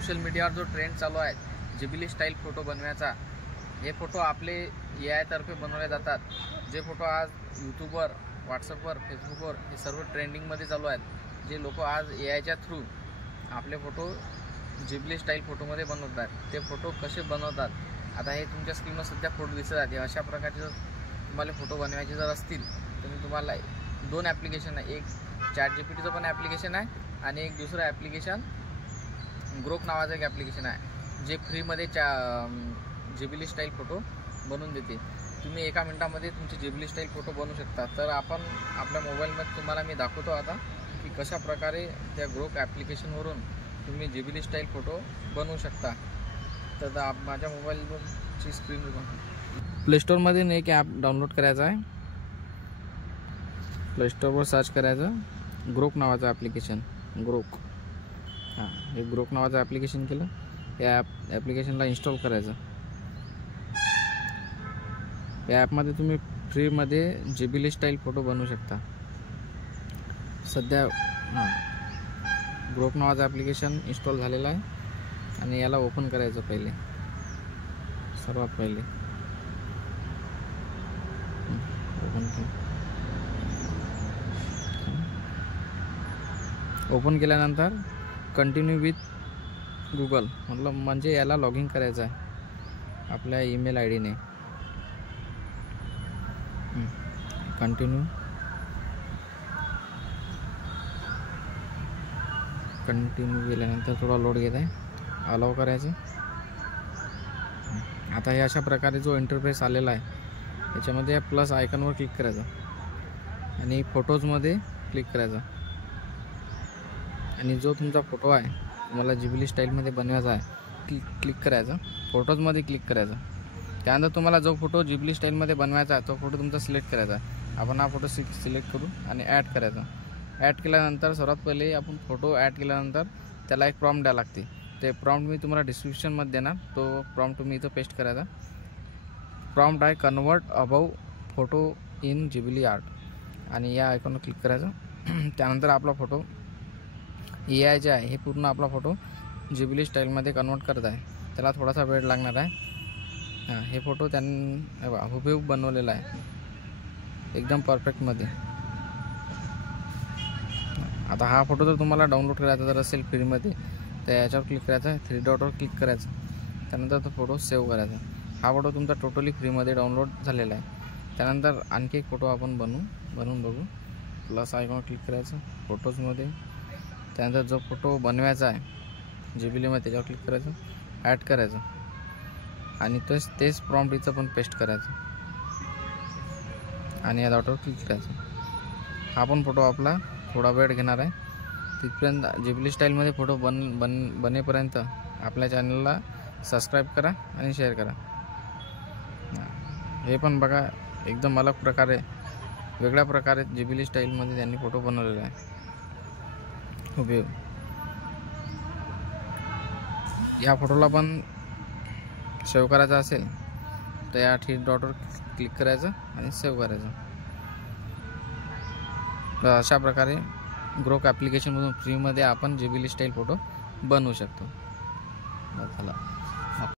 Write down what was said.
Social मीडियावर जो trend चालू आहे जिबिली स्टाईल फोटो बनवायचा, हे फोटो आपले AI तर्फे बनवले जातात। जे फोटो आज यूट्यूबवर, व्हॉट्सअपवर, फेसबुकवर हे सर्व ट्रेंडिंगमध्ये चालू आहेत। जे लोक आज AIच्या थ्रू आपले फोटो जिबिली स्टाईल फोटोमध्ये बनवतात। ते फोटो कसे बनवतात, आता हे तुमच्या स्क्रीनवर सध्या फोटो दिसत आहेत। अशा प्रकारचे जर तुम्हाला फोटो बनवायचे जर असतील तर मी तुम्हाला 2 ॲप्लिकेशन आहे। एक ChatGPTचं पण ॲप्लिकेशन आहे आणि एक दुसरं ॲप्लिकेशन ग्रोक नावाचं एक ॲप्लिकेशन आहे, जे फ्रीमध्ये जिबिली स्टाईल फोटो बनवून देते। तुम्ही 1 मिनिटामध्ये तुमचे जिबिली स्टाईल फोटो बनवू शकता। तर आपण आपल्या मोबाईलमध्ये तुम्हाला मी दाखवतो आता की कशा प्रकारे त्या ग्रोक ॲप्लिकेशनवरून तुम्ही जिबिली स्टाईल फोटो बनवू शकता। तर माझ्या मोबाईलची स्क्रीन प्ले स्टोअरमधून एक ॲप डाउनलोड करायचा आहे। प्ले स्टोअरवर सर्च करायचं ग्रोक नावाचं ॲप्लिकेशन, ग्रोक। हां, हे ग्रोक नावाचं ॲप्लिकेशन केलं, या ॲप्लिकेशनला इन्स्टॉल करायचं। या ॲपमध्ये तुम्ही फ्रीमध्ये जिबिली स्टाईल फोटो बनवू शकता। सध्या ग्रोक नावाचं ॲप्लिकेशन इन्स्टॉल झालेलं आहे आणि याला ओपन करायचं पहिले, सर्वात पहिले ओपन केल्यानंतर कंटिन्यू विथ गूगल म्हणजे याला लॉग इन करायचं आहे आपल्या ईमेल ID ने। कंटिन्यू केल्यानंतर थोडा लोड घेत आहे, अलाउ करायचं। आता हे अशा प्रकारे जो इंटरफेस आलेला आहे याच्यामध्ये प्लस आयकॉनवर क्लिक करायचं आणि फोटोजमध्ये क्लिक करायचं आणि जो तुमचा फोटो आहे तुम्हाला जिबिली स्टाईलमध्ये बनवायचा आहे क्लिक करायचं, फोटोजमध्ये क्लिक करायचं। त्यानंतर तुम्हाला जो फोटो जिबिली स्टाईलमध्ये बनवायचा आहे तो फोटो तुमचा सिलेक्ट करायचा आहे। आपण हा फोटो सिलेक्ट करू आणि ॲड करायचा। ॲड केल्यानंतर सर्वात पहिले आपण फोटो ॲड केल्यानंतर त्याला एक प्रॉम्प्ट द्यावं लागते। ते प्रॉम्प्ट मी तुम्हाला डिस्क्रिप्शनमध्ये देणार, तो प्रॉम्प्ट तुम्ही इथं पेस्ट करायचा। प्रॉम्प्ट आहे convert above photo in Ghibli art आणि या आयकॉनवर क्लिक करायचं। त्यानंतर आपला फोटो AI जे आहे हे पूर्ण आपला फोटो जिबिली स्टाईलमध्ये कन्वर्ट करत आहे। त्याला थोडासा वेळ लागणार आहे। हां, हे फोटो त्यांनी हुबेहूब बनवलेला आहे एकदम परफेक्टमध्ये। आता हा फोटो जर तुम्हाला डाउनलोड करायचा जर असेल फ्रीमध्ये तर याच्यावर क्लिक करायचं, 3 डॉटवर क्लिक करायचं, त्यानंतर तो फोटो सेव्ह करायचा। हा फोटो तुमचा टोटली फ्रीमध्ये डाउनलोड झालेला आहे। त्यानंतर आणखी एक फोटो आपण बनवून बघू। प्लस आयकॉनवर क्लिक करायचं फोटोजमध्ये, त्यानंतर जो फोटो बनवायचा आहे जिबिलीमध्ये त्याच्यावर क्लिक करायचं, ॲड करायचं आणि तेच प्रॉम्प्ट इथं पण पेस्ट करायचं आणि या डॉटवर क्लिक करायचं। हा पण फोटो आपला थोडा वेळ घेणार आहे। तिथपर्यंत जिबिली स्टाईलमध्ये फोटो बनेपर्यंत आपल्या चॅनलला सबस्क्राईब करा आणि शेअर करा। हे पण बघा, एकदम अलग प्रकारे, वेगळ्या प्रकारे जिबिली स्टाईलमध्ये त्यांनी फोटो बनवलेला आहे हुबेहूब। या फोटोला पण सेव्ह करायचा असेल तर या 3 डॉटवर क्लिक करायचं आणि सेव्ह करायचं। तर अशा प्रकारे ग्रोक ॲप्लिकेशनमधून फ्रीमध्ये आपण जिबिली स्टाईल फोटो बनवू शकतो। चला।